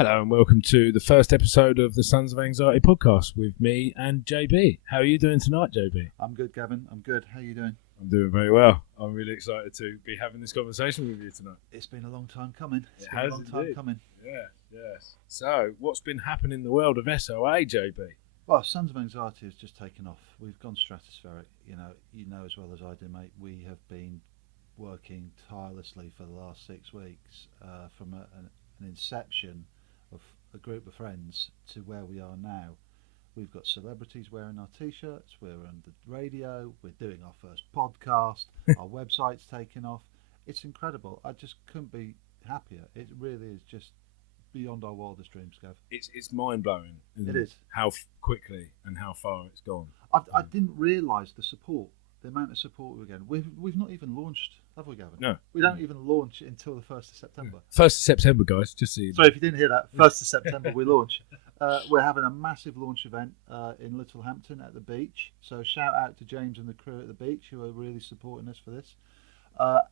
Hello and welcome to the first episode of the Sons of Anxiety podcast with me and JB. How are you doing tonight, JB? I'm good, Gavin. I'm good. How are you doing? I'm doing very well. I'm really excited to be having this conversation with you tonight. It's been a long time coming. It has a long time indeed. coming. Yeah, yes. So, what's been happening in the world of SOA, JB? Well, Sons of Anxiety has just taken off. We've gone stratospheric. You know as well as I do, mate. We have been working tirelessly for the last 6 weeks from an inception of a group of friends to where we are now. We've got celebrities wearing our t-shirts, we're on the radio, we're doing our first podcast, our website's taken off. It's incredible. I just couldn't be happier. It really is just beyond our wildest dreams, Gav. It's mind-blowing, isn't It is. How quickly and how far it's gone. I didn't realise the support, the amount of support we're getting. We've not even launched, have we, Gavin? No. We don't even launch until the 1st of September. 1st of September, guys, just so you know. Sorry if you didn't hear that. 1st of September we launch. We're having a massive launch event in Littlehampton at the beach. So shout out to James and the crew at the beach who are really supporting us for this.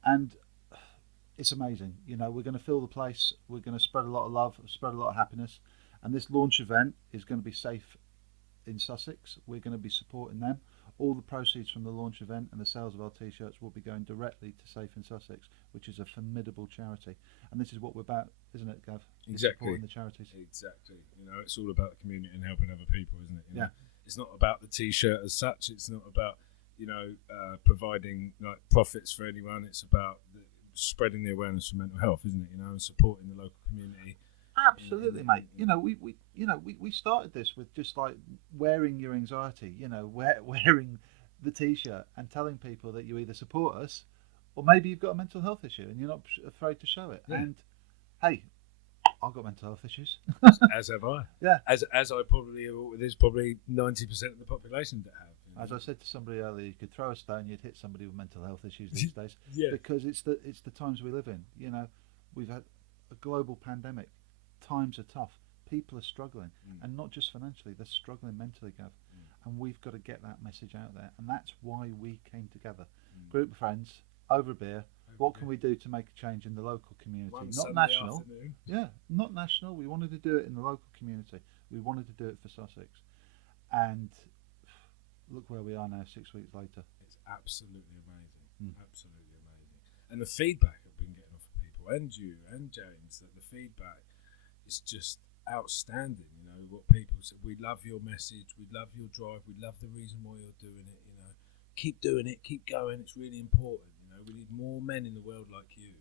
And it's amazing. You know, we're going to fill the place. We're going to spread a lot of love, spread a lot of happiness. And this launch event is going to be safe in Sussex. We're going to be supporting them. All the proceeds from the launch event and the sales of our t-shirts will be going directly to Safe in Sussex, which is a formidable charity. And this is what we're about, isn't it, Gav? Exactly. Supporting the charities. Exactly. You know, it's all about the community and helping other people, isn't it? You know? Yeah. It's not about the t-shirt as such. It's not about, providing like profits for anyone. It's about spreading the awareness for mental health, isn't it? You know, and supporting the local community. Absolutely, mate. You know, we started this with just like wearing your anxiety. You know, wearing the t-shirt and telling people that you either support us or maybe you've got a mental health issue and you're not afraid to show it. Yeah. And hey, I've got mental health issues. As have I. Yeah. As I probably, there's probably 90% of the population that have. You know? As I said to somebody earlier, you could throw a stone, you'd hit somebody with mental health issues these days. Yeah. Because it's the times we live in. You know, we've had a global pandemic. Times are tough. People are struggling, and not just financially. They're struggling mentally, Gav. And we've got to get that message out there. And that's why we came together, group of friends over a beer. What can we do to make a change in the local community? Not Sunday national. Afternoon. Yeah, not national. We wanted to do it in the local community. We wanted to do it for Sussex, and look where we are now, 6 weeks later. It's absolutely amazing. Absolutely amazing. And the feedback I've been getting off of people, and you, and James, that the feedback is just outstanding. You know, what people said, we love your message, we love your drive, we love the reason why you're doing it. You know, keep doing it, keep going. It's really important. You know, we need more men in the world like you.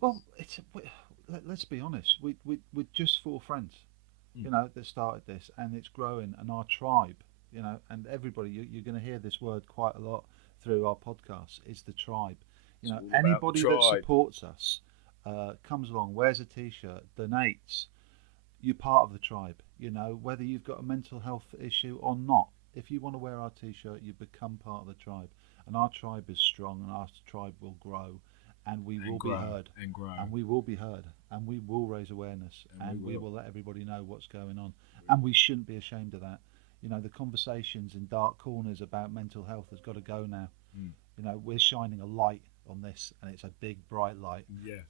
Well, let's be honest. We're just 4 friends, you know, that started this, and it's growing. And our tribe, you know, and everybody, you're going to hear this word quite a lot through our podcast. Is the tribe. You know, anybody that supports us, comes along, wears a t-shirt, donates. You're part of the tribe. You know, whether you've got a mental health issue or not. If you want to wear our t-shirt, you become part of the tribe. And our tribe is strong, and our tribe will grow. And we will be heard. And grow. And we will be heard. And we will raise awareness. And we will let everybody know what's going on. And we shouldn't be ashamed of that. You know, the conversations in dark corners about mental health has got to go now. You know, we're shining a light on this, and it's a big, bright light. Yeah.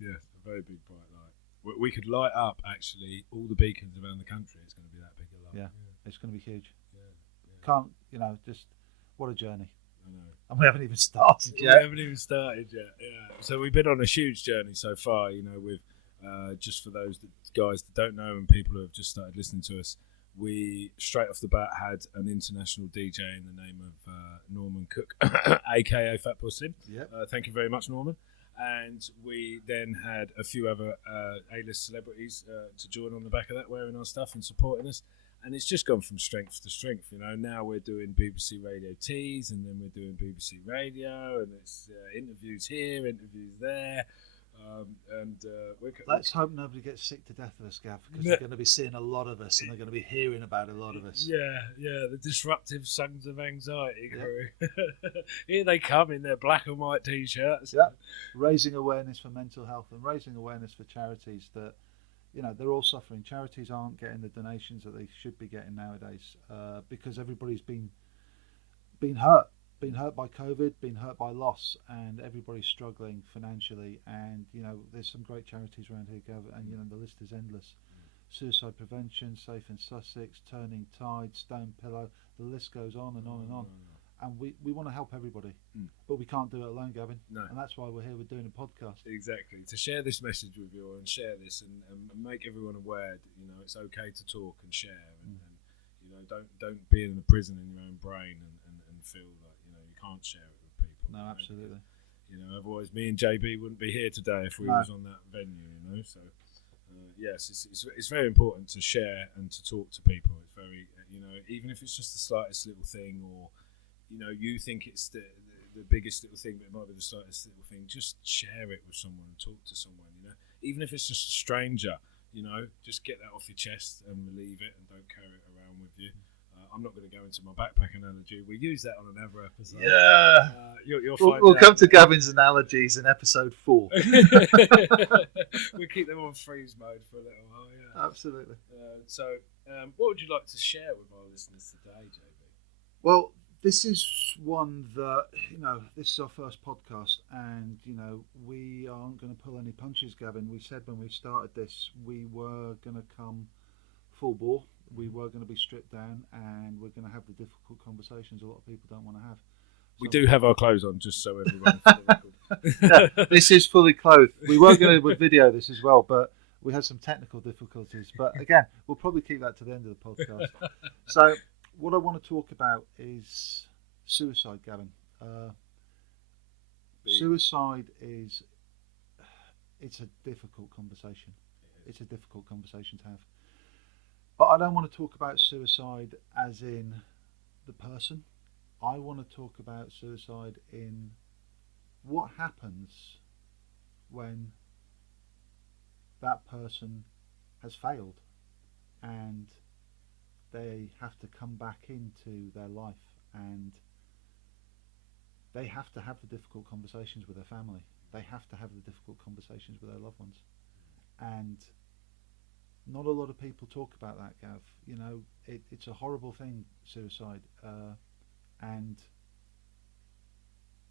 Yes, a very big, bright light. We could light up, actually, all the beacons around the country. It's going to be that big a light. Yeah, it's going to be huge. Yeah. Can't, you know, just, what a journey. I know. And we haven't even started yet. We haven't even started yet, yeah. So we've been on a huge journey so far, you know, with, just for those guys that don't know and people who have just started listening to us, we, straight off the bat, had an international DJ in the name of Norman Cook, a.k.a. Fatboy Slim. Yep. Thank you very much, Norman. And we then had a few other A-list celebrities to join on the back of that, wearing our stuff and supporting us. And it's just gone from strength to strength, you know. Now we're doing BBC Radio Tees, and then we're doing BBC Radio, and it's interviews here, interviews there. Let's hope nobody gets sick to death of us, Gav, because they're going to be seeing a lot of us, and they're going to be hearing about a lot of us. Yeah, the disruptive Sons of Anxiety crew. Here they come in their black and white t-shirts. Yeah, raising awareness for mental health and raising awareness for charities that, you know, they're all suffering. Charities aren't getting the donations that they should be getting nowadays because everybody's been hurt. been hurt by COVID, been hurt by loss, and everybody's struggling financially. And there's some great charities around here, Gav, and the list is endless. Suicide Prevention, Safe in Sussex, Turning Tide, Stone Pillow. The list goes on and on and on. And we want to help everybody, but we can't do it alone, Gavin. No. And that's why we're here. We're doing a podcast. Exactly. To share this message with you and share this and make everyone aware that it's okay to talk and share and don't be in the prison in your own brain and feel like you can't share it with people. No, absolutely. Otherwise me and JB wouldn't be here today if we was on that venue. So yes, it's very important to share and to talk to people. It's very even if it's just the slightest little thing, or you think it's the biggest little thing, but it might be the slightest little thing. Just share it with someone and talk to someone. Even if it's just a stranger. Just get that off your chest and relieve it, and don't carry it around with you. I'm not going to go into my backpack analogy. We use that on another episode. Yeah, you'll we'll come to Gavin's analogies in episode 4. We'll keep them on freeze mode for a little while. Yeah, absolutely. So, what would you like to share with our listeners today, JB? Well, this is one that, this is our first podcast, and, we aren't going to pull any punches, Gavin. We said when we started this, we were going to come full bore. We were going to be stripped down, and we're going to have the difficult conversations a lot of people don't want to have. We do have our clothes on, just so everyone this is fully clothed. We were going to video this as well, but we had some technical difficulties. But again, we'll probably keep that to the end of the podcast. So, what I want to talk about is suicide, Gavin. Suicide it's a difficult conversation. It's a difficult conversation to have. But I don't want to talk about suicide as in the person. I want to talk about suicide in what happens when that person has failed and they have to come back into their life, and they have to have the difficult conversations with their family. They have to have the difficult conversations with their loved ones. And not a lot of people talk about that, Gav. It's a horrible thing, suicide, and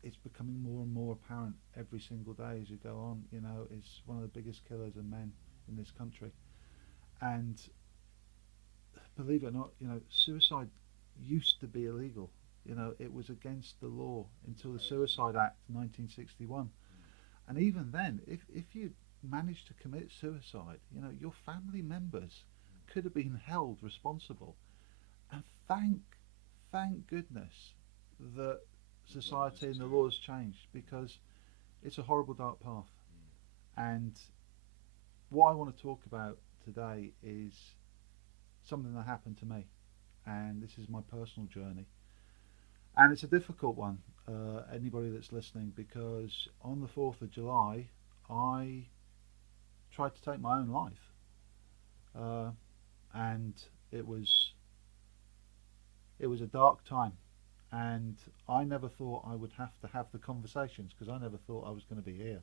it's becoming more and more apparent every single day as you go on. It's one of the biggest killers of men in this country. And believe it or not, suicide used to be illegal. It was against the law until the Suicide Act 1961. And even then, if you managed to commit suicide, your family members could have been held responsible. And thank goodness that society and the laws changed, because it's a horrible dark path. And what I want to talk about today is something that happened to me, and this is my personal journey, and it's a difficult one, anybody that's listening, because on the 4th of July I tried to take my own life, and it was a dark time, and I never thought I would have to have the conversations, because I never thought I was going to be here.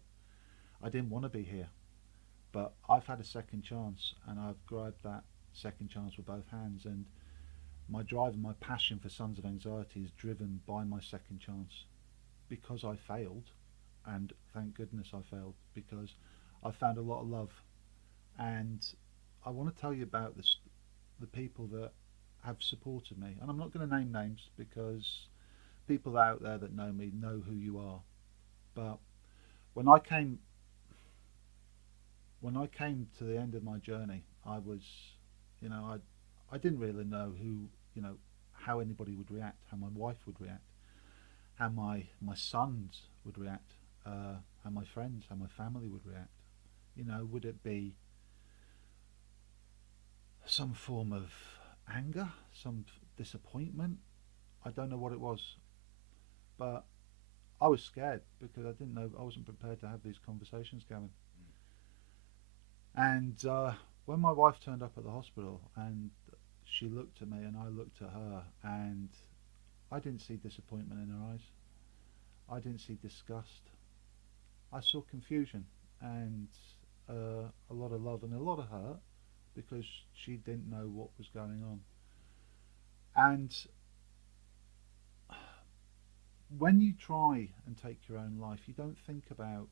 I didn't want to be here, but I've had a second chance, and I've grabbed that second chance with both hands. And my drive and my passion for Sons of Anxiety is driven by my second chance, because I failed, and thank goodness I failed, because I found a lot of love. And I want to tell you about the people that have supported me, and I'm not going to name names, because people out there that know me know who you are. But when I came to the end of my journey, I was, I didn't really know how anybody would react, how my wife would react, how my sons would react, how my friends, how my family would react. Would it be some form of anger, some disappointment? I don't know what it was, but I was scared, because I didn't know, I wasn't prepared to have these conversations, Gavin. And when my wife turned up at the hospital, and she looked at me and I looked at her, and I didn't see disappointment in her eyes. I didn't see disgust. I saw confusion and a lot of love and a lot of hurt, because she didn't know what was going on. And when you try and take your own life, you don't think about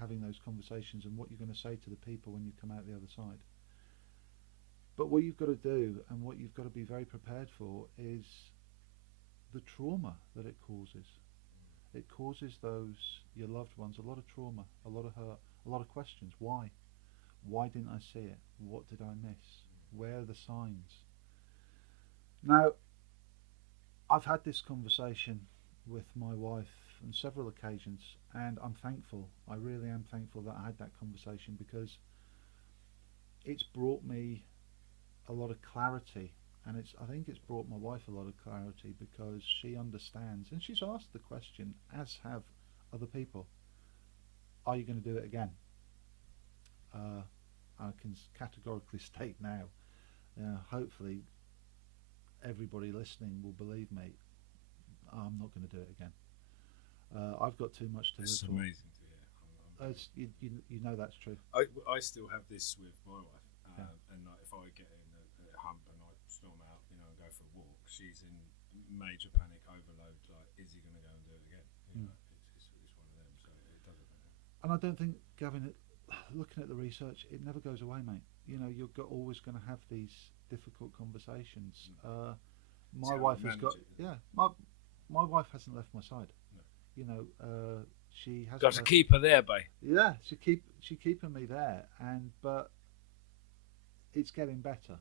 having those conversations and what you're going to say to the people when you come out the other side. But what you've got to do and what you've got to be very prepared for is the trauma that it causes. It causes your loved ones, a lot of trauma, a lot of hurt, a lot of questions. Why? Why didn't I see it? What did I miss? Where are the signs? Now, I've had this conversation with my wife on several occasions, and I'm thankful. I really am thankful that I had that conversation, because it's brought me a lot of clarity, and I think it's brought my wife a lot of clarity, because she understands, and she's asked the question, as have other people, are you going to do it again? I can categorically state now, hopefully everybody listening will believe me, I'm not going to do it again. I've got too much to live for. It's amazing to hear. You know that's true. I still have this with my wife, and like if I get in a hump and I storm out, and go for a walk, she's in major panic overload. Like, is he going to go and do it again? It's one of them. So it doesn't matter. And I don't think, Gavin, looking at the research, it never goes away, mate. You're always going to have these difficult conversations. My wife has got my wife hasn't left my side. No. She has got to keep her there, babe. Yeah, she keeping me there, but it's getting better.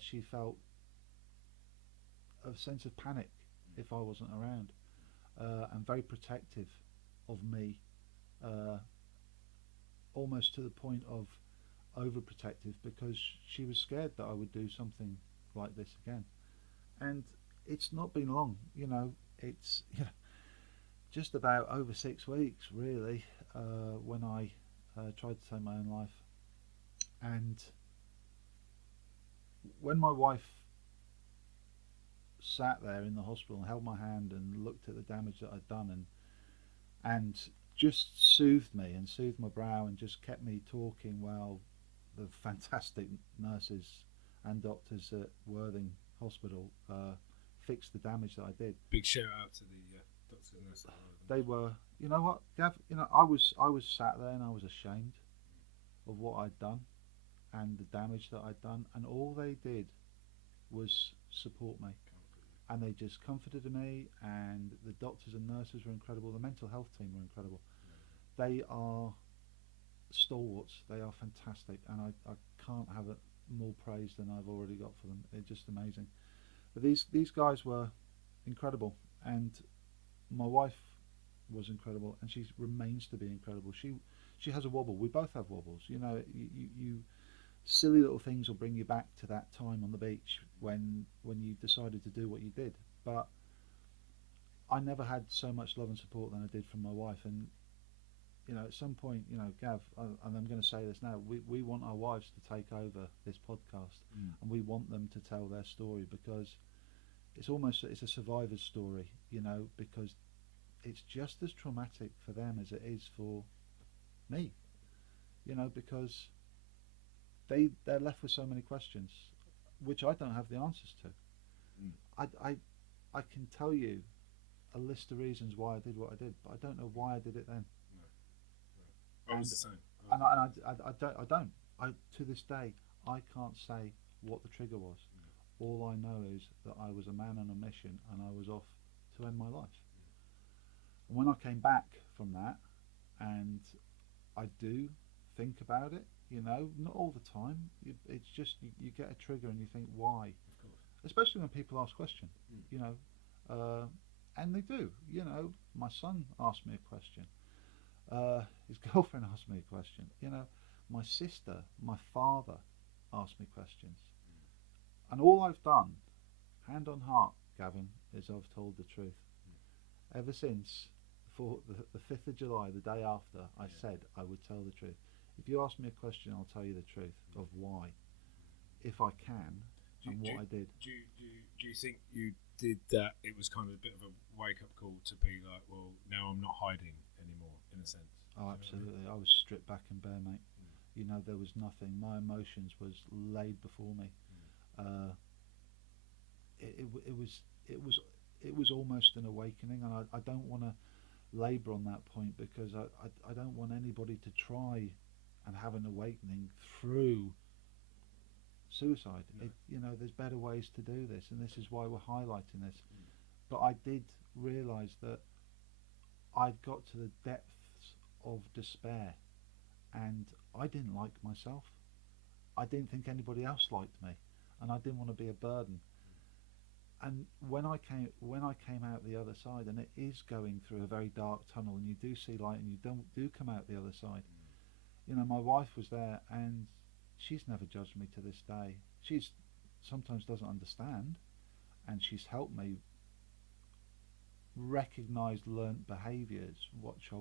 She felt a sense of panic if I wasn't around, and very protective of me, almost to the point of overprotective, because she was scared that I would do something like this again. And it's not been long, it's just about over 6 weeks really, when I tried to take my own life. And when my wife sat there in the hospital and held my hand and looked at the damage that I'd done, and just soothed me and soothed my brow and just kept me talking while the fantastic nurses and doctors at Worthing Hospital fixed the damage that I did. Big shout out to the doctors and nurses. They were, you know what, Gav, I was sat there and I was ashamed of what I'd done and the damage that I'd done, and all they did was support me. And they just comforted me, and the doctors and nurses were incredible. The mental health team were incredible. They are stalwarts. They are fantastic, and I can't have it more praise than I've already got for them. They're just amazing. But these guys were incredible, and my wife was incredible, and she remains to be incredible. She has a wobble. We both have wobbles. You silly little things will bring you back to that time on the beach when you decided to do what you did. But I never had so much love and support than I did from my wife. And at some point, Gav, and I'm going to say this now, we want our wives to take over this podcast, and we want them to tell their story, because it's a survivor's story, because it's just as traumatic for them as it is for me, because they're left with so many questions, which I don't have the answers to. I can tell you a list of reasons why I did what I did, but I don't know why I did it then. I was the same. I don't. To this day, I can't say what the trigger was. All I know is that I was a man on a mission, and I was off to end my life. And when I came back from that, and I do think about it, not all the time. It's just you get a trigger and you think, why? Of course. Especially when people ask questions, and they do. My son asked me a question. His girlfriend asked me a question. My sister, my father asked me questions. And all I've done, hand on heart, Gavin, is I've told the truth. Ever since for the 5th of July, the day after, I said I would tell the truth. If you ask me a question, I'll tell you the truth of why, if I can, and what I did. Do you think you did that? It was kind of a bit of a wake-up call to be like, well, now I'm not hiding anymore, in a sense. Oh, absolutely. I was stripped back and bare, mate. There was nothing. My emotions was laid before me. It was it was almost an awakening, and I don't want to labour on that point because I don't want anybody to try and have an awakening through suicide. No. There's better ways to do this, and this is why we're highlighting this. But I did realise that I'd got to the depths of despair, and I didn't like myself. I didn't think anybody else liked me, and I didn't want to be a burden. And when I came out the other side, and it is going through a very dark tunnel, and you do see light, and you do come out the other side. My wife was there, and she's never judged me to this day. She's sometimes doesn't understand, and she's helped me recognise learnt behaviours, which I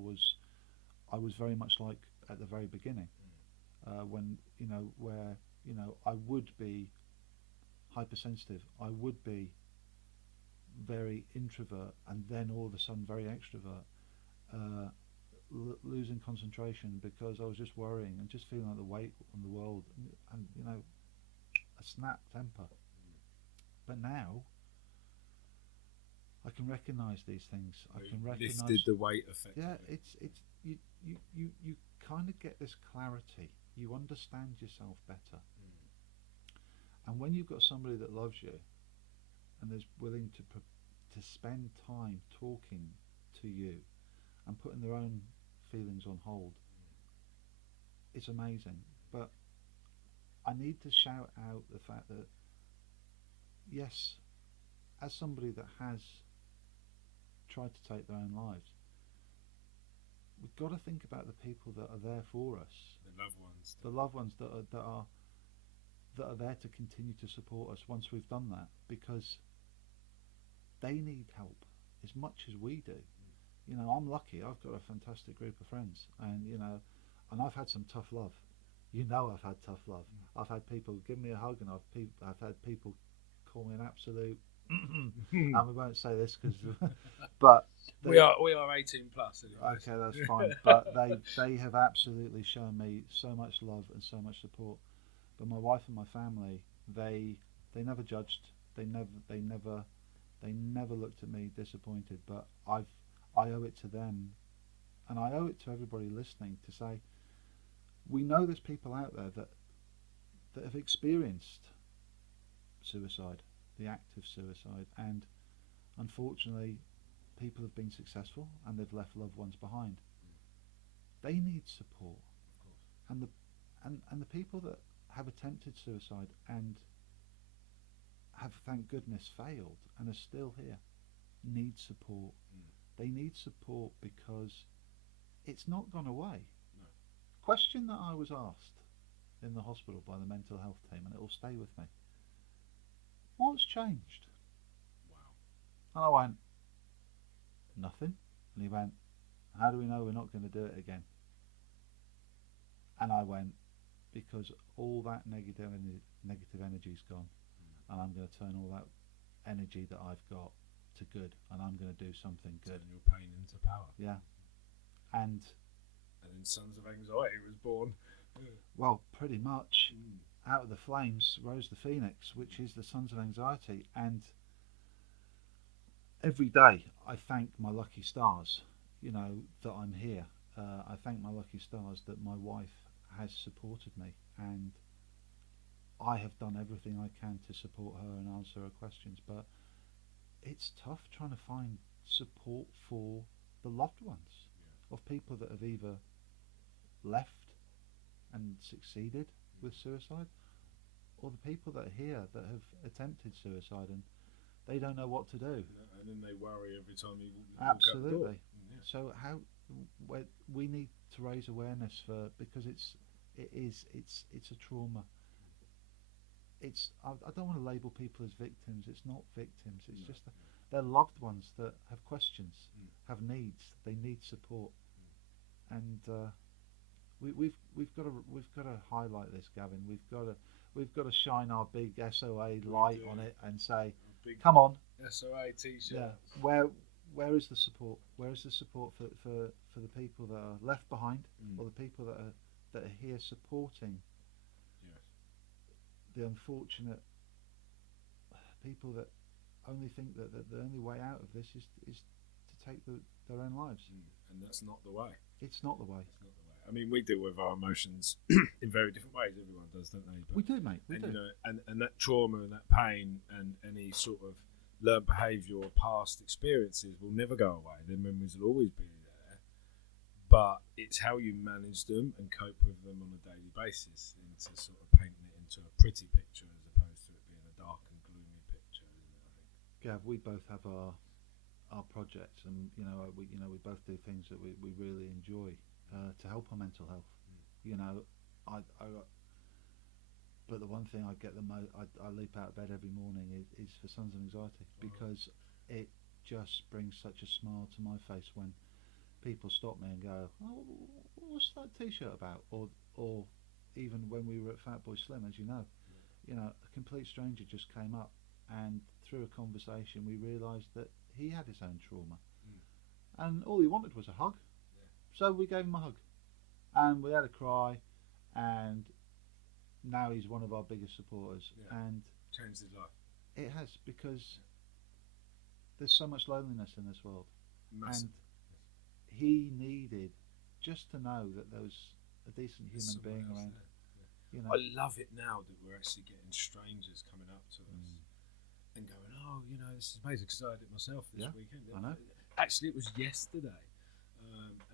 was very much like at the very beginning, when where I would be hypersensitive, I would be very introvert, and then all of a sudden very extrovert, losing concentration because I was just worrying and just feeling like the weight on the world, and a snap temper. But now I can recognise these things. I can recognise lifted the weight effectively. Yeah, it's you kind of get this clarity. You understand yourself better, and when you've got somebody that loves you and is willing to spend time talking to you and putting their own feelings on hold, it's amazing. But I need to shout out the fact that, yes, as somebody that has tried to take their own lives, we've got to think about the people that are there for us, the loved ones that are there to continue to support us once we've done that, because they need help as much as we do. I'm lucky. I've got a fantastic group of friends, and and I've had some tough love. I've had tough love. I've had people give me a hug, and I've had people call me an absolute. And we won't say this because, but we are 18 plus. Anyway. Okay, that's fine. But they have absolutely shown me so much love and so much support. But my wife and my family, they never judged. They never looked at me disappointed. But I owe it to them, and I owe it to everybody listening to say, we know there's people out there that have experienced suicide, the act of suicide, and unfortunately people have been successful and they've left loved ones behind. They need support, and the people that have attempted suicide and have, thank goodness, failed and are still here need support. They need support because it's not gone away. No. Question that I was asked in the hospital by the mental health team, and it will stay with me: what's changed? Wow. And I went, nothing. And he went, how do we know we're not going to do it again? And I went, because all that negative energy's gone, and I'm going to turn all that energy that I've got to good, and I'm going to do something good. Turn your pain into power. Yeah. And then Sons of Anxiety was born. Well, pretty much. Out of the flames rose the phoenix, which is the Sons of Anxiety. And every day I thank my lucky stars, that I'm here. I thank my lucky stars that my wife has supported me, and I have done everything I can to support her and answer her questions. But it's tough trying to find support for the loved ones of people that have either left and succeeded with suicide, or the people that are here that have attempted suicide and they don't know what to do. And then they worry every time you Absolutely. walk out the door. So we need to raise awareness for, because it's a trauma. I don't want to label people as victims. It's not victims. It's just they're loved ones that have questions, have needs. They need support, and we've got to highlight this, Gavin. We've got to shine our big SOA light on it and say, come on, SOA t-shirt. Yeah. Where is the support? Where is the support for the people that are left behind, or the people that are here supporting the unfortunate people that only think that the only way out of this is to take their own lives. And that's not the way. It's not the way. It's not the way. I mean, we deal with our emotions in very different ways. Everyone does, don't they? We do, mate. We and do. you know, and that trauma and that pain and any sort of learned behaviour or past experiences will never go away. Their memories will always be there, but it's how you manage them and cope with them on a daily basis into sort of painting it into a pretty picture as opposed to it being a dark and gloomy picture, isn't it? I think. Gav, we both have our projects, and we both do things that we really enjoy to help our mental health. You know, but the one thing I get the most, I leap out of bed every morning is for Sons of Anxiety, because it just brings such a smile to my face when people stop me and go, "Oh, what's that T-shirt about?" Or even when we were at Fat Boy Slim, as you know, a complete stranger just came up, and through a conversation we realised that he had his own trauma, and all he wanted was a hug. So we gave him a hug, and we had a cry, and now he's one of our biggest supporters. And changed his life. It has, because there's so much loneliness in this world. Massive. And he needed just to know that there was a decent human being around. I love it now that we're actually getting strangers coming up to us and going, "Oh, this is amazing," because I did it myself this weekend. I know. Actually, it was yesterday,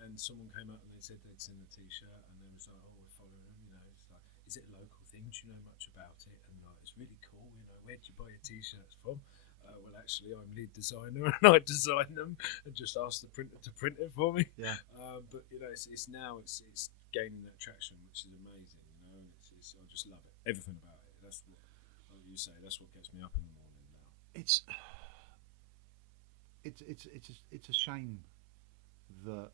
and someone came up and they said they'd seen a T-shirt, and they was like, "Oh, we're following them." It's like, "Is it a local thing? Do you know much about it?" And like, "It's really cool. Where'd you buy your T-shirts from?" Well, actually, I'm lead designer, and I design them, and just asked the printer to print it for me. Yeah. But it's now it's gaining that traction, which is amazing. And I just love it. Everything about it. That's what, like you say. That's what gets me up in the morning now. It's a shame that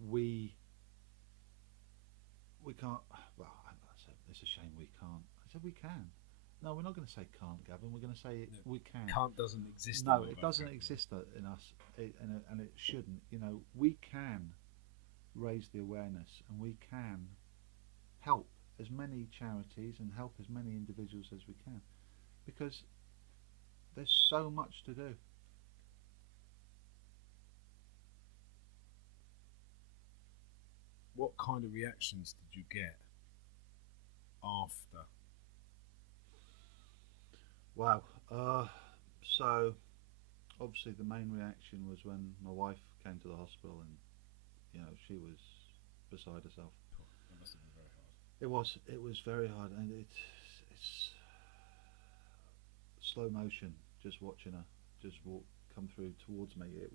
we can't. Well, I said it's a shame we can't. I said we can. No, we're not going to say can't, Gavin. We're going to say we can. Can't doesn't exist. No, it doesn't exist in us, and it shouldn't. We can raise the awareness, and we can help as many charities and help as many individuals as we can, because there's so much to do. What kind of reactions did you get after? Wow. So obviously the main reaction was when my wife came to the hospital, and she was beside herself. That must have been very hard. It was very hard, and it's slow motion, just watching her just come through towards me. It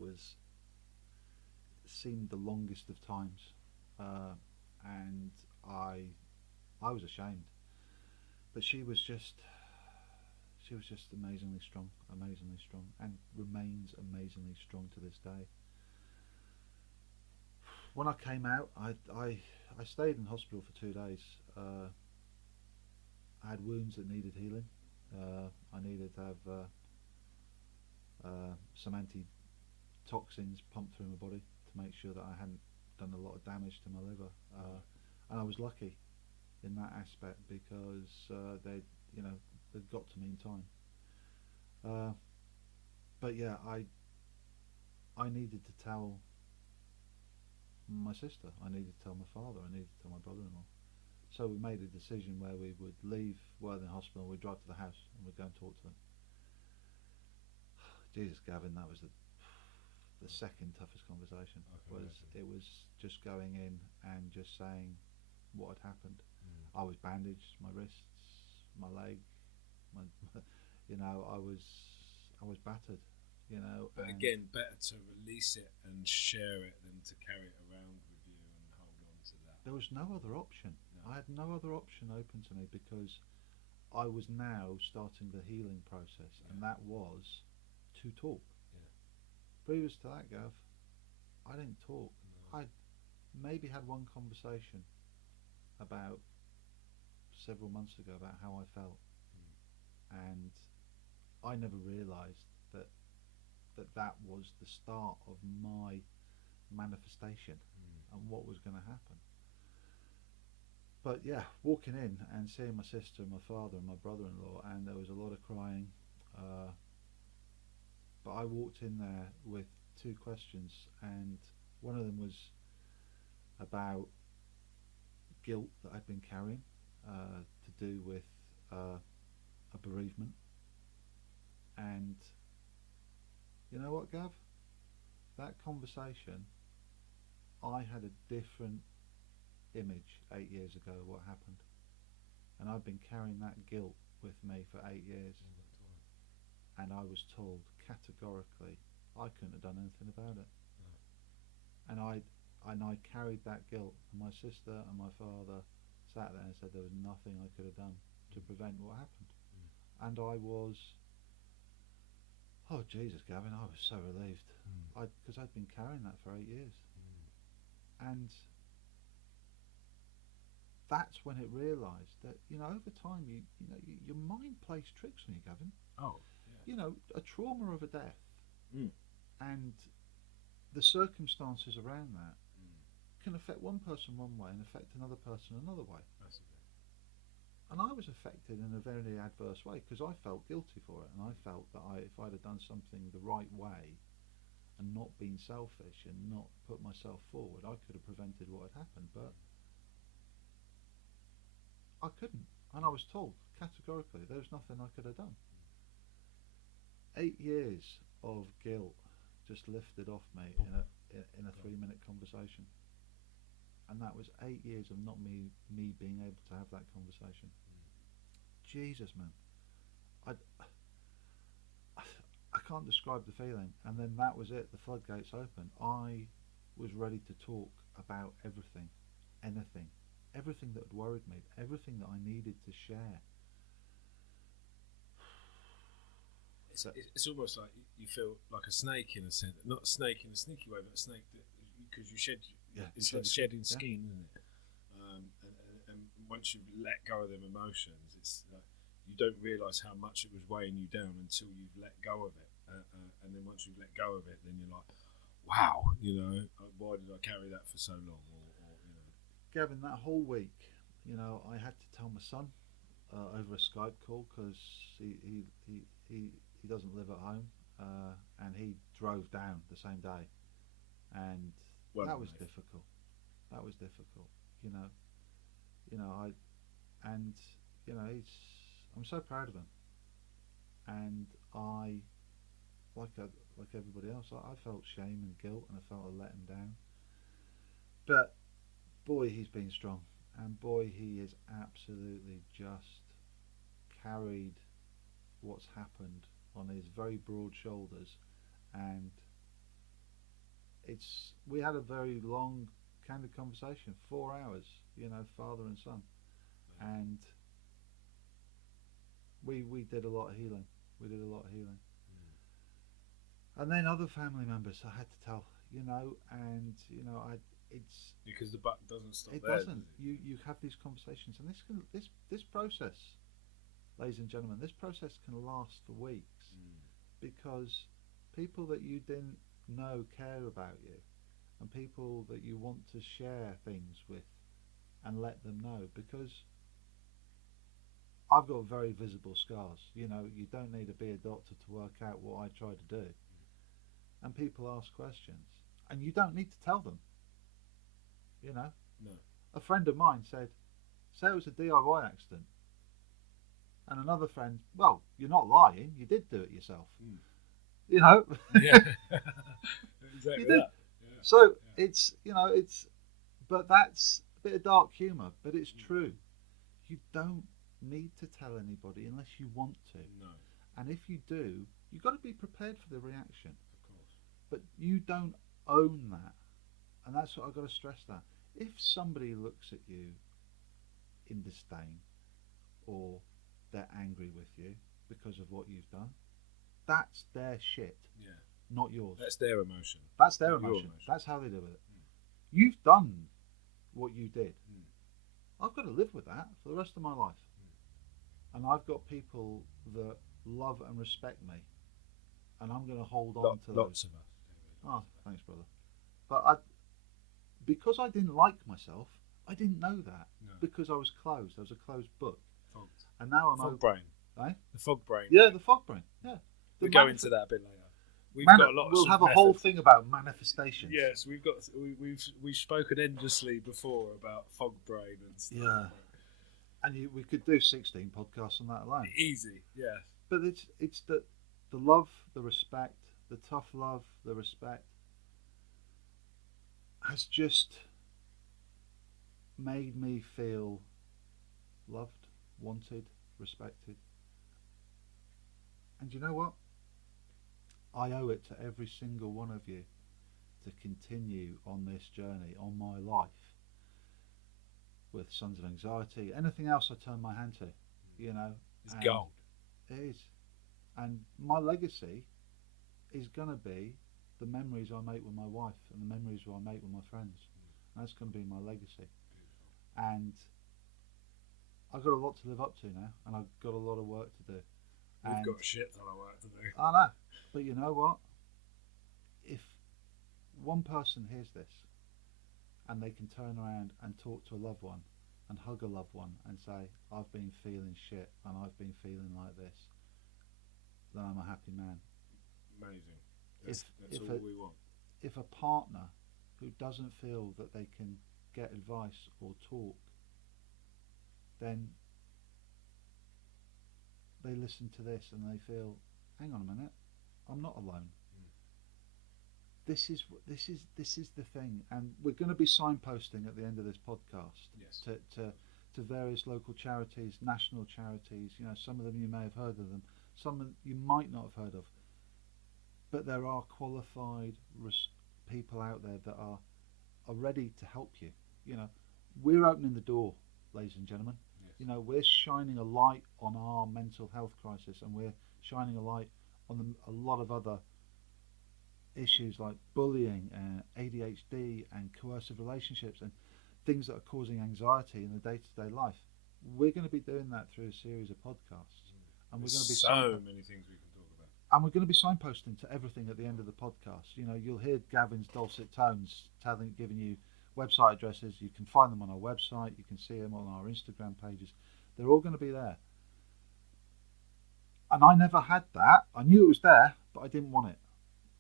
seemed the longest of times, and I was ashamed, but she was just amazingly strong, and remains amazingly strong to this day. When I came out, I stayed in hospital for 2 days. I had wounds that needed healing. I needed to have some anti-toxins pumped through my body to make sure that I hadn't done a lot of damage to my liver. And I was lucky in that aspect, because they'd got to me in time. But yeah, I needed to tell my sister, I needed to tell my father, I needed to tell my brother-in-law. So we made a decision where we would leave Worthing Hospital, we'd drive to the house, and we'd go and talk to them. Jesus, Gavin, that was the second toughest conversation. It was just going in and just saying what had happened. I was bandaged, my wrists, my leg, I was battered. But again, better to release it and share it than to carry it around with you and hold on to that. There was no other option. I had no other option open to me, because I was now starting the healing process, and that was to talk. Previous to that, Gav, I didn't talk. I maybe had one conversation about several months ago about how I felt, and I never realised that was the start of my manifestation and what was going to happen. But yeah, walking in and seeing my sister and my father and my brother-in-law, and there was a lot of crying, but I walked in there with two questions, and one of them was about guilt that I'd been carrying to do with a bereavement. And you know what, Gav? That conversation, I had a different image 8 years ago of what happened. And I've been carrying that guilt with me for 8 years. And I was told categorically I couldn't have done anything about it. And I carried that guilt. And my sister and my father sat there and said there was nothing I could have done to prevent what happened. And I was, oh Jesus, Gavin, I was so relieved. Because I'd been carrying that for 8 years. And that's when it realised that, over time, your mind plays tricks on you, Gavin. Oh, yeah. A trauma of a death and the circumstances around that can affect one person one way and affect another person another way. Massively. And I was affected in a very adverse way because I felt guilty for it, and I felt that if I'd have done something the right way and not been selfish and not put myself forward, I could have prevented what had happened, but I couldn't. And I was told categorically there was nothing I could have done. 8 years of guilt just lifted off me in a 3-minute conversation. And that was 8 years of not me being able to have that conversation. Jesus, man. I can't describe the feeling. And then that was it. The floodgates opened. I was ready to talk about everything, anything, everything that had worried me, everything that I needed to share. It's almost like you feel like a snake in a sense. Not a snake in a sneaky way, but a snake because you shed. It's like shedding skin, isn't it? And once you let go of them emotions, it's like you don't realise how much it was weighing you down until you've let go of it. And then once you've let go of it, then you're like, wow, why did I carry that for so long? Gavin, that whole week, I had to tell my son over a Skype call because he doesn't live at home, and he drove down the same day, and that was difficult. That was difficult, I'm so proud of him, and I, like everybody else, I felt shame and guilt, and I felt I let him down. But boy, he's been strong, and boy, he is absolutely just carried what's happened on his very broad shoulders, and we had a very long, candid conversation, 4 hours, father and son, and we did a lot of healing. And then other family members I had to tell, it's because the buck doesn't stop. It there, doesn't. You have these conversations, and this process, ladies and gentlemen, this process can last for weeks because people that you didn't know care about you, and people that you want to share things with and let them know, because I've got very visible scars. You don't need to be a doctor to work out what I try to do. And people ask questions, and you don't need to tell them. No. A friend of mine said, say it was a DIY accident. And another friend, well, you're not lying, you did do it yourself. Yeah. Exactly that. Yeah. So it's, but that's a bit of dark humour, but it's true. You don't need to tell anybody unless you want to. No. And if you do, you've got to be prepared for the reaction. Of course. But you don't own that. And that's what I've got to stress that. If somebody looks at you in disdain, or they're angry with you because of what you've done, that's their shit, not yours. That's their emotion. That's their emotion. That's how they deal with it. You've done what you did. I've got to live with that for the rest of my life. And I've got people that love and respect me, and I'm going to hold on to those. Lots of us. Oh, thanks, brother. But because I didn't like myself, I didn't know that. No. Because I was closed. I was a closed book. Fogged. And now I'm fog brain. Eh? The fog brain. Yeah, the fog brain. Yeah. We'll go into that a bit later. we've got a lot. We'll of have a whole thing about manifestations. Yes, we've spoken endlessly before about fog brain and stuff. Yeah. And we could do 16 podcasts on that alone. Easy, yeah. But it's the love, the respect, the tough love, the respect has just made me feel loved, wanted, respected. And you know what? I owe it to every single one of you to continue on this journey, on my life, with Sons of Anxiety, anything else I turn my hand to, you know. It's gold. It is. And my legacy is going to be the memories I make with my wife and the memories I make with my friends. And that's going to be my legacy. And I've got a lot to live up to now, and I've got a lot of work to do. We've got a shit ton of work to do. I know. But you know what? If one person hears this and they can turn around and talk to a loved one and hug a loved one and say, I've been feeling shit and I've been feeling like this, then I'm a happy man. Amazing. That's all we want. If a partner who doesn't feel that they can get advice or talk, then they listen to this and they feel, hang on a minute, I'm not alone. This is the thing, and we're going to be signposting at the end of this podcast. Yes. to various local charities, national charities. You know, some of them you may have heard of them, some you might not have heard of. But there are qualified people out there that are ready to help you. You know, we're opening the door, ladies and gentlemen. Yes. You know, we're shining a light on our mental health crisis, and we're shining a light on a lot of other issues like bullying and ADHD and coercive relationships and things that are causing anxiety in the day-to-day life. We're going to be doing that through a series of podcasts, and we're going to be so many things we can talk about. And we're going to be signposting to everything at the end of the podcast. You know, you'll hear Gavin's dulcet tones giving you website addresses. You can find them on our website. You can see them on our Instagram pages. They're all going to be there. And I never had that. I knew it was there, but I didn't want it.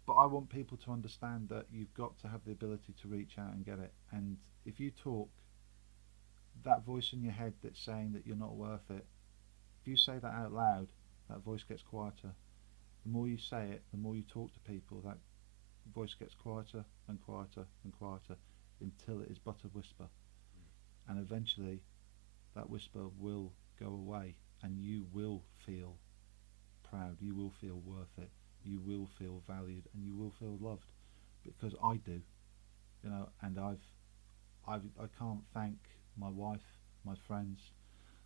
But I want people to understand that you've got to have the ability to reach out and get it. And if you talk, that voice in your head that's saying that you're not worth it, if you say that out loud, that voice gets quieter. The more you say it, the more you talk to people, that voice gets quieter and quieter and quieter until it is but a whisper. And eventually, that whisper will go away and you will feel proud, you will feel worth it, you will feel valued, and you will feel loved, because I do, you know. And I can't thank my wife, my friends,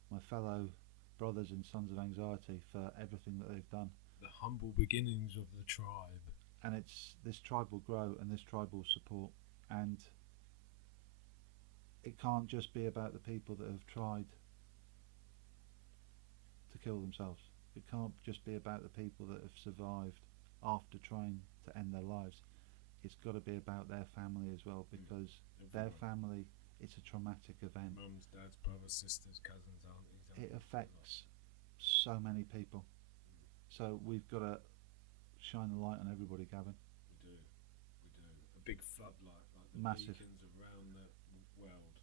my fellow brothers and Sons of Anxiety for everything that they've done. The humble beginnings of the tribe. And this tribe will grow, and this tribe will support, and it can't just be about the people that have tried to kill themselves. It can't just be about the people that have survived after trying to end their lives. It's got to be about their family as well, because their family, it's a traumatic event. Mums, dads, brothers, sisters, cousins, aunties. It affects so many people. So we've got to shine the light on everybody, Gavin. We do. A big floodlight, like the Massive. beacons around the world.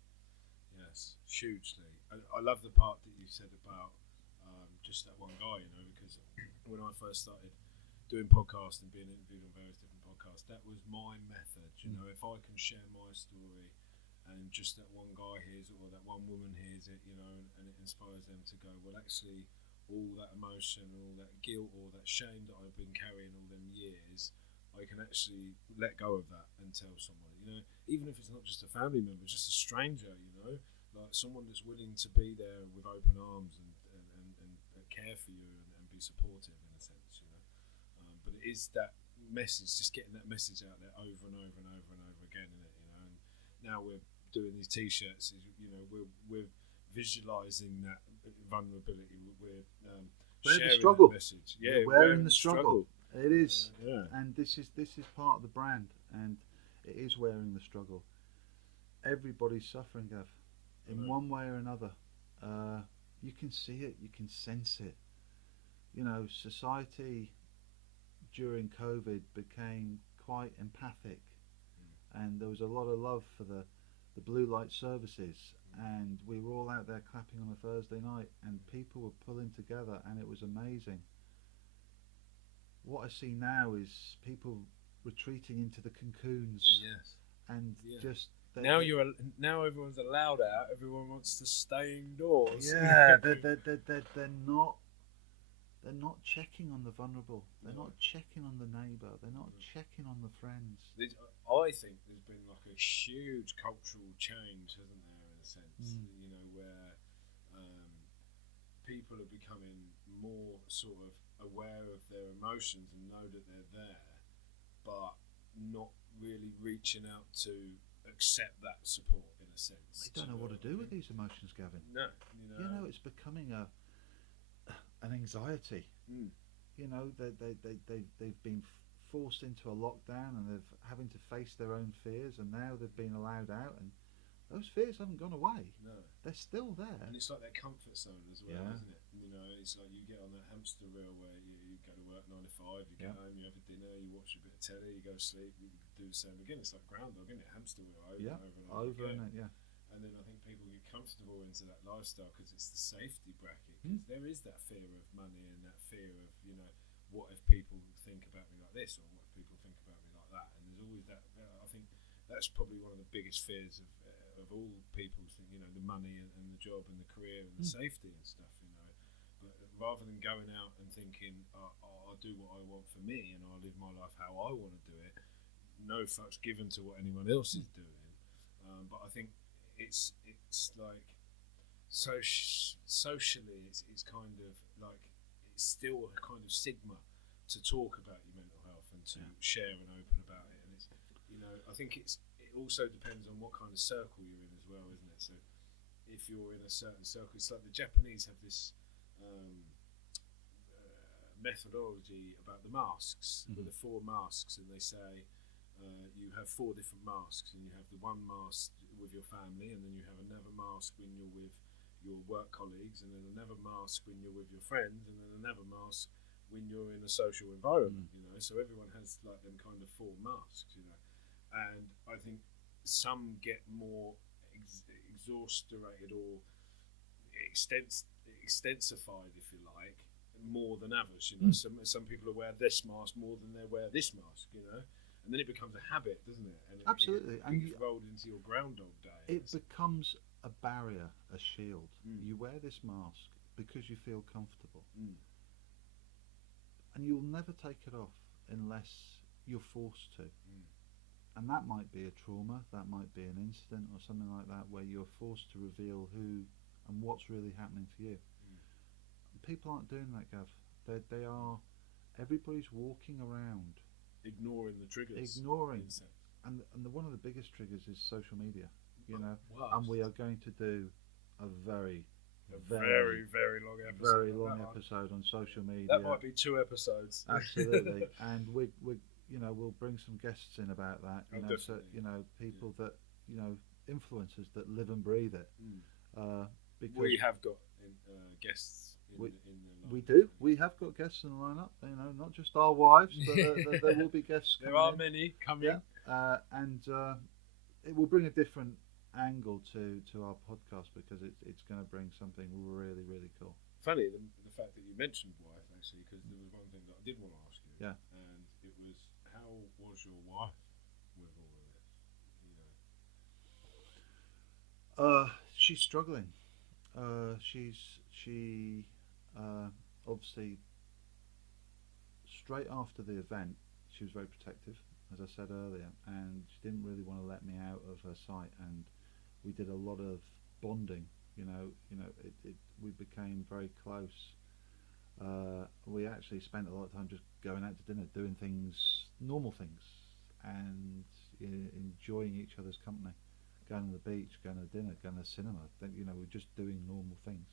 Yes, hugely. I love the part that you said about just that one guy, you know, because when I first started doing podcasts and being interviewed on various different podcasts, that was my method. You know, if I can share my story and just that one guy hears it or that one woman hears it, you know, and it inspires them to go, well, actually, all that emotion, all that guilt, all that shame that I've been carrying all them years, I can actually let go of that and tell someone, you know, even if it's not just a family member, just a stranger, you know, like someone that's willing to be there with open arms and care for you and be supportive in a sense, you know. But it is that message, just getting that message out there over and over and over and over again, isn't it? You know, and now we're doing these T-shirts. You know, we're visualising that vulnerability. We're sharing the struggle. Message. Yeah, we're wearing the struggle. It is, yeah. And this is part of the brand, and it is wearing the struggle. Everybody's suffering, Gav, in one way or another. You can see it, you can sense it. You know, society during COVID became quite empathic, and there was a lot of love for the blue light services, and we were all out there clapping on a Thursday night, and people were pulling together, and it was amazing. What I see now is people retreating into the cocoons, Yes. and just now now everyone's allowed out. Everyone wants to stay indoors. Yeah, they're not checking on the vulnerable. They're not checking on the neighbour. They're not checking on the friends. I think there's been like a huge cultural change, hasn't there, in a sense? You know, where people are becoming more sort of aware of their emotions and know that they're there, but not really reaching out to accept that support in a sense. They don't know what to do with these emotions, Gavin. No, you know, it's becoming an anxiety. You know, they've been forced into a lockdown, and they're having to face their own fears, and now they've been allowed out, and those fears haven't gone away. No, they're still there. And it's like their comfort zone as well, Yeah. isn't it? You know, it's like you get on that hamster wheel where you go to work 9 to 5, you get home, you have a dinner, you watch a bit of telly, you go to sleep, you do the same again. It's like Groundhog, isn't it? Hamster wheel over and over again. Yeah. And then I think people get comfortable into that lifestyle because it's the safety bracket. Because there is that fear of money and that fear of, you know, what if people think about me like this, or what if people think about me like that? And there's always that. I think that's probably one of the biggest fears of all people's thing. You know, the money and the job and the career and the safety and stuff. You know, but rather than going out and thinking, I'll do what I want for me and I'll live my life how I want to do it. No fucks given to what anyone else is doing. But I think it's like socially it's kind of like it's still a kind of stigma to talk about your mental health and to share and open about it, and it's, you know, I think it also depends on what kind of circle you're in as well, isn't it? So if you're in a certain circle, it's like the Japanese have this methodology about the masks, with the 4 masks, and they say you have 4 different masks, and you have the one mask with your family, and then you have another mask when you're with your work colleagues, and then another mask when you're with your friends, and then another mask when you're in a social environment. You know, so everyone has like them kind of 4 masks, you know, and I think some get more exausterated or extensified, if you like, more than others. You know, some people wear this mask more than they wear this mask, you know. And then it becomes a habit, doesn't it? And Absolutely. And you rolled into your Groundhog Day. It becomes a barrier, a shield. You wear this mask because you feel comfortable. And you'll never take it off unless you're forced to. And that might be a trauma, that might be an incident or something like that, where you're forced to reveal who and what's really happening for you. People aren't doing that, Gav. They are. Everybody's walking around ignoring the triggers. And one of the biggest triggers is social media, you know. And we are going to do a very long episode on social media. That might be 2 episodes. Absolutely. And we you know, we'll bring some guests in about that. You know, so, you know, people that, you know, influencers that live and breathe it. Because we have got guests. We do. We have got guests in the lineup. You know, not just our wives, but there will be guests. There are many coming. Yeah. And it will bring a different angle to our podcast, because it's going to bring something really, really cool. Funny the fact that you mentioned wife, actually, because there was one thing that I did want to ask you. Yeah. And it was, how was your wife with all of this? You know. She's struggling. She obviously, straight after the event, she was very protective, as I said earlier, and she didn't really want to let me out of her sight, and we did a lot of bonding. You know, we became very close. We actually spent a lot of time just going out to dinner, doing things, normal things, and enjoying each other's company. Going to the beach, going to dinner, going to the cinema. You know, we're just doing normal things.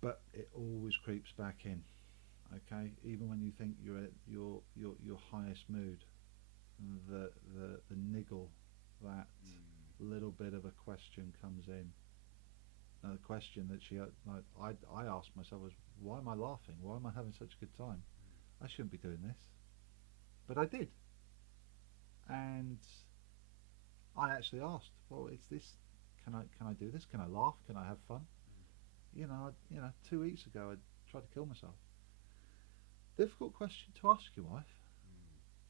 But it always creeps back in. Okay, even when you think you're at your highest mood, the niggle, that little bit of a question comes in, question that I asked myself was, why am I laughing? Why am I having such a good time? I shouldn't be doing this, but I did, and I actually asked, well, it's this. Can I do this? Can I laugh? Can I have fun? 2 weeks ago I tried to kill myself. Difficult question to ask your wife,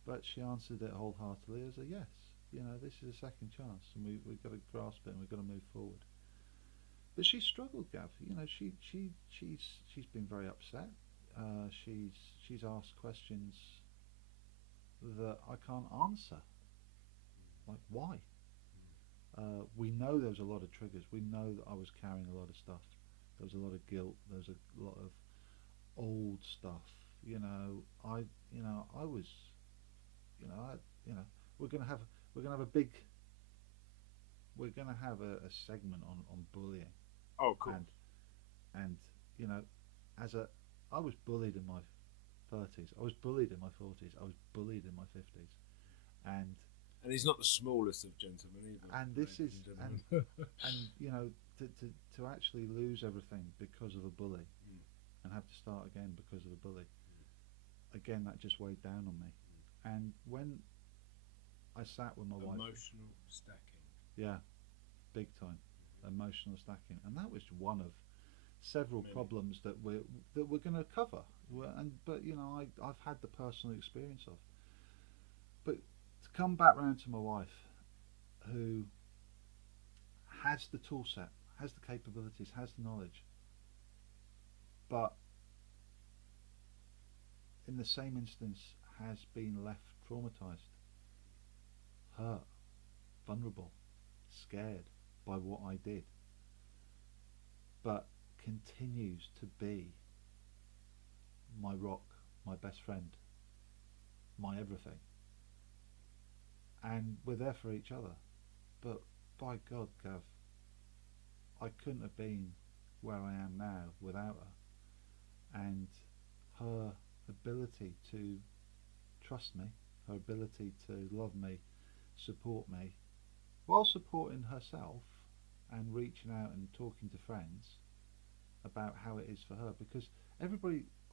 but she answered it wholeheartedly as a yes. This is a second chance, and we've got to grasp it, and we've got to move forward. But she struggled, Gav. She's been very upset. She's asked questions that I can't answer. Like, why? We know there was a lot of triggers. We know that I was carrying a lot of stuff. There was a lot of guilt. There was a lot of old stuff. I was. We're gonna have a big. We're gonna have a segment on bullying. Oh, cool. And I was bullied in my 30s. I was bullied in my 40s. I was bullied in my 50s, and he's not the smallest of gentlemen either. And this is to actually lose everything because of a bully, and have to start again because of a bully. Again, that just weighed down on me. And when I sat with my wife, emotional stacking. Yeah, big time. Emotional stacking, and that was one of several problems that we're going to cover. But I've had the personal experience of. But to come back round to my wife, who has the tool set, has the capabilities, has the knowledge, but in the same instance has been left traumatized, hurt, vulnerable, scared by what I did, but continues to be my rock, my best friend, my everything. And we're there for each other. But by God, Gav, I couldn't have been where I am now without her. And her ability to trust me, her ability to love me, support me, while supporting herself and reaching out and talking to friends about how it is for her. Because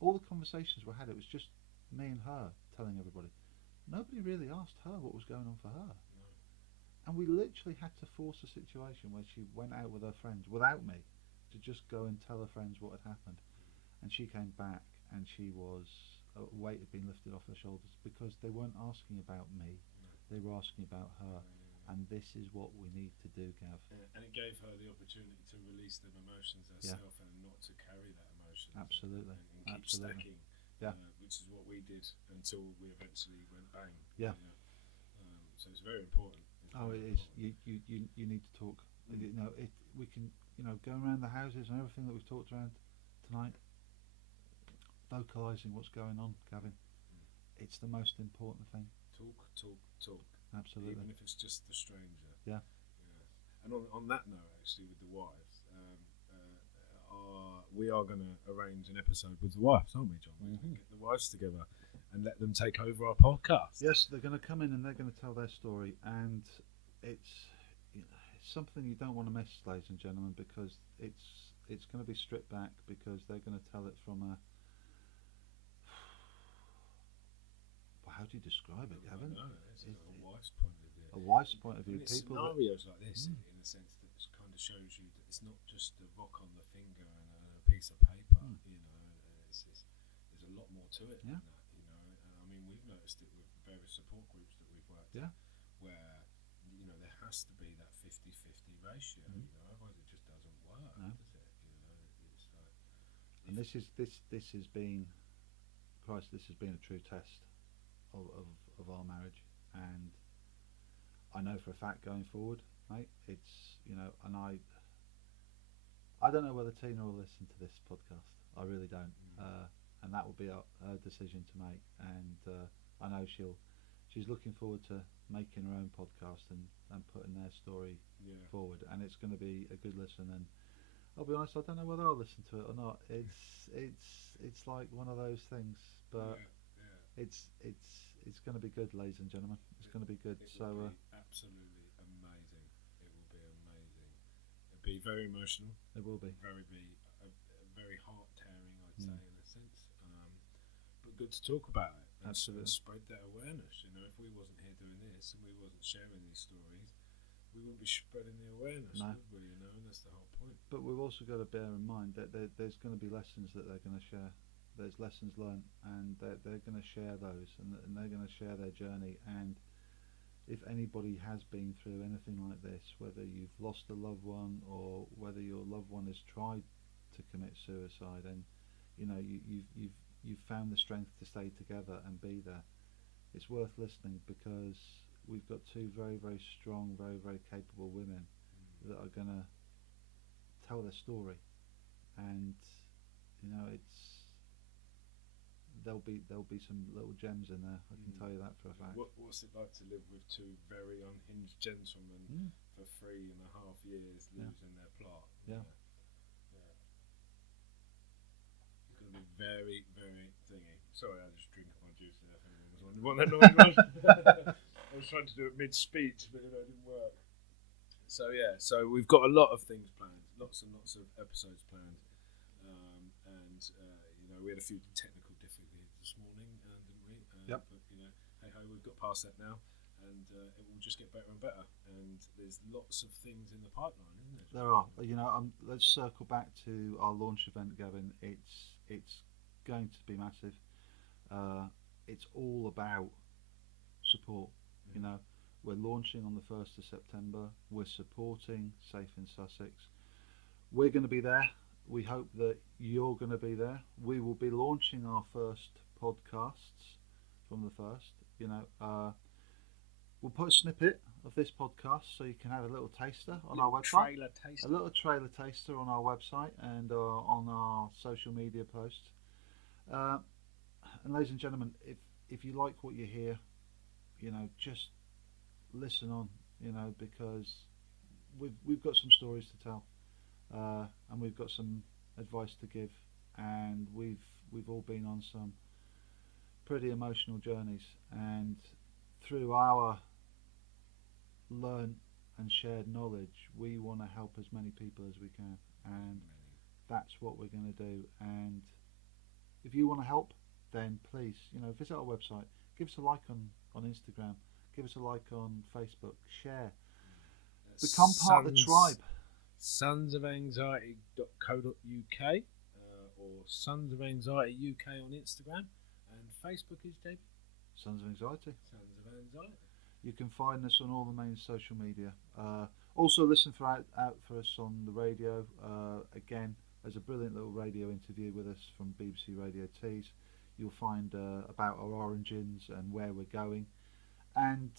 all the conversations we had, it was just me and her telling everybody. Nobody really asked her what was going on for her. No. And we literally had to force a situation where she went out with her friends without me to just go and tell her friends what had happened. And she came back and a weight had been lifted off her shoulders because they weren't asking about me. No. They were asking about her. And this is what we need to do, Gav. And it gave her the opportunity to release them emotions herself and not to carry that emotion. Absolutely. And keep stacking. Which is what we did until we eventually went bang. Yeah. So it's very important. It is. You need to talk. We can go around the houses and everything that we've talked around tonight, vocalising what's going on, Gavin. It's the most important thing. Talk. Absolutely. Even if it's just the stranger. Yeah. And on that note, actually, with the wives, we are going to arrange an episode with the wives, aren't we, John? Mm-hmm. Get the wives together and let them take over our podcast. Yes, they're going to come in and they're going to tell their story, and it's something you don't want to miss, ladies and gentlemen, because it's going to be stripped back, because they're going to tell it from a. How do you describe it, Gavin? It's a wife's point of view. A wife's point of view. It's scenarios like this, in a sense, that kind of shows you that it's not just a rock on the finger and a piece of paper. There's a lot more to it than that. And I mean, we've noticed it with various support groups that we've worked in, where there has to be that 50-50 ratio. Otherwise it just doesn't work, does it? It's like, and this has been, Christ, this has been a true test of our marriage, and I know for a fact going forward, mate, it's and I don't know whether Tina will listen to this podcast. I really don't, and that will be her decision to make. And I know she's looking forward to making her own podcast and putting their story forward, and it's going to be a good listen. And I'll be honest, I don't know whether I'll listen to it or not. It's like one of those things, but it's going to be good, ladies and gentlemen. It's going to be good. It will be absolutely amazing. It will be amazing. It'll be be very emotional. It will be. Very heart tearing, I'd say, in a sense. But good to talk about it. And Absolutely. Spread that awareness. You know, if we wasn't here doing this and we wasn't sharing these stories, we wouldn't be spreading the awareness, would we? You know, and that's the whole point. But we've also got to bear in mind that there's going to be lessons that they're going to share. There's lessons learned, and they're going to share those, and they're going to share their journey. And if anybody has been through anything like this, whether you've lost a loved one or whether your loved one has tried to commit suicide, and you know you've found the strength to stay together and be there, it's worth listening, because we've got two very, very strong, very, very capable women that are going to tell their story, and you know there'll be some little gems in there. I can tell you that for a fact. What's it like to live with two very unhinged gentlemen for 3.5 years losing their plot? Yeah. It's going to be very, very thingy. Sorry, I just drink my juice there. If anyone was wondering what that noise was. I was trying to do it mid-speech, but it didn't work. So we've got a lot of things planned, lots and lots of episodes planned, and you know, we had a few technical difficulties this morning, didn't we? Yep. But you know, hey ho, we've got past that now, and it will just get better and better. And there's lots of things in the pipeline, isn't there? There are. You know, let's circle back to our launch event, Gavin. It's going to be massive. It's all about support. You know, we're launching on the 1st of September. We're supporting Safe in Sussex. We're going to be there. We hope that you're going to be there. We will be launching our first podcasts from the 1st. You know, we'll put a snippet of this podcast so you can have a little taster on our website. A little trailer taster on our website and on our social media posts. And ladies and gentlemen, if you like what you hear, you know, just listen on, you know, because we've got some stories to tell, and we've got some advice to give, and we've all been on some pretty emotional journeys, and through our learned and shared knowledge, we want to help as many people as we can, and that's what we're going to do. And if you want to help, then please, you know, visit our website, give us a like on Instagram, give us a like on Facebook, share, become part of the tribe. Sonsofanxiety.co.uk or Sons of Anxiety UK on Instagram, and Facebook is David Sons of Anxiety. Sons of Anxiety. You can find us on all the main social media. Also listen out for us on the radio. Again, there's a brilliant little radio interview with us from BBC Radio Tees. You'll find about our origins and where we're going. And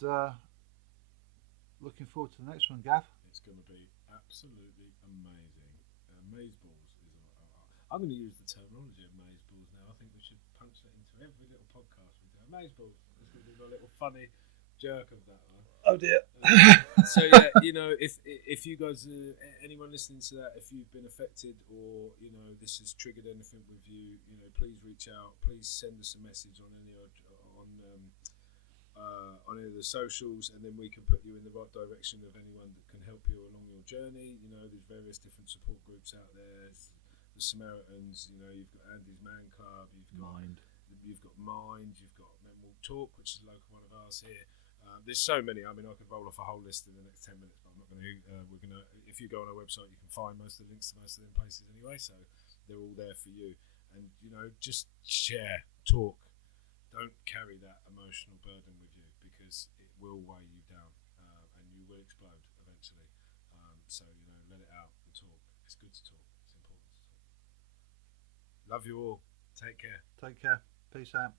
looking forward to the next one, Gav. It's going to be absolutely amazing. Amazeballs is. I'm going to use the terminology of amazeballs now. I think we should punch that into every little podcast we do. Amazeballs. It's going to be a little funny jerk of that one. Oh dear. So yeah, you know, if you guys, anyone listening to that, if you've been affected or you know this has triggered anything with you, you know, please reach out. Please send us a message on any of the socials, and then we can put you in the right direction of anyone that can help you along your journey. You know, there's various different support groups out there. There's the Samaritans. You know, you've got Andy's Man Club. You've got Mind. You've got Men Will Talk, which is a local one of ours here. There's so many. I mean, I could roll off a whole list in the next 10 minutes, but I'm not going to. We're going to. If you go on our website, you can find most of the links to most of them places anyway. So they're all there for you. And you know, just share, talk. Don't carry that emotional burden with you, because it will weigh you down, and you will explode eventually. So you know, let it out and talk. It's good to talk. It's important to talk. Love you all. Take care. Take care. Peace out.